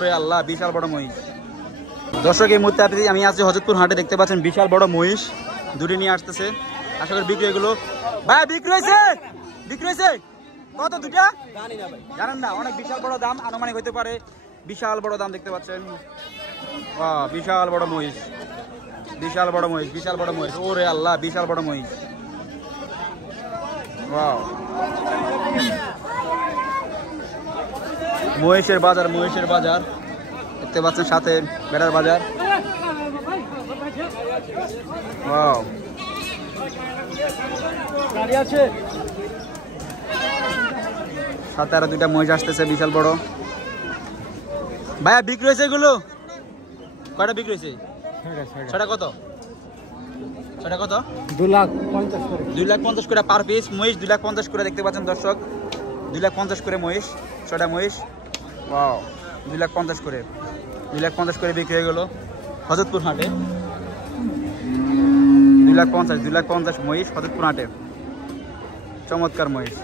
ওরে আল্লাহ, বিশাল বড় মহিষ। দর্শক এই মুহূর্তে আমি আছি হযরতপুর হাটে, দেখতে পাচ্ছেন বিশাল বড় মহিষ দুটি নিয়ে আসতেছে। আশা করি বিক্রি এগুলো। ভাই বিক্রি হয়েছে? বিক্রি হয়েছে কত? দুটা জানেন না? অনেক বিশাল বড় দাম, আনুমানিক হইতে পারে। বিশাল বড় দাম দেখতে পাচ্ছেন। বিশাল বড় মহিষ, বিশাল বড় মহিষ, বিশাল বড় মহিষ। ওরে আল্লাহ, বিশাল বড় মহিষ। মহিষের বাজার, মহিষের বাজার দেখতে পাচ্ছেন, সাথে বেড়ার বাজার। সাথে আরো দুইটা মহিষ আসতেছে বিশাল বড়। ভাইয়া বিক্রি হয়েছে এগুলো? কয়টা বিক্রি হয়েছে? সেটা কত? সেটা কত? 2,50,000 করে পার পিস মহিষ। 2,50,000 করে দেখতে পাচ্ছেন দর্শক, 2,50,000 করে মহিষ, 6টা মহিষ। 2,50,000 করে, 2,50,000 করে বিক্রি হয়ে গেল হযরতপুর হাটে। 2,50,000 মহিষ হযরতপুর হাটে, চমৎকার মহিষ।